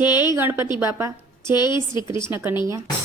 Jay Ganpati Bapa Jay Shri Krishna Kanaiya.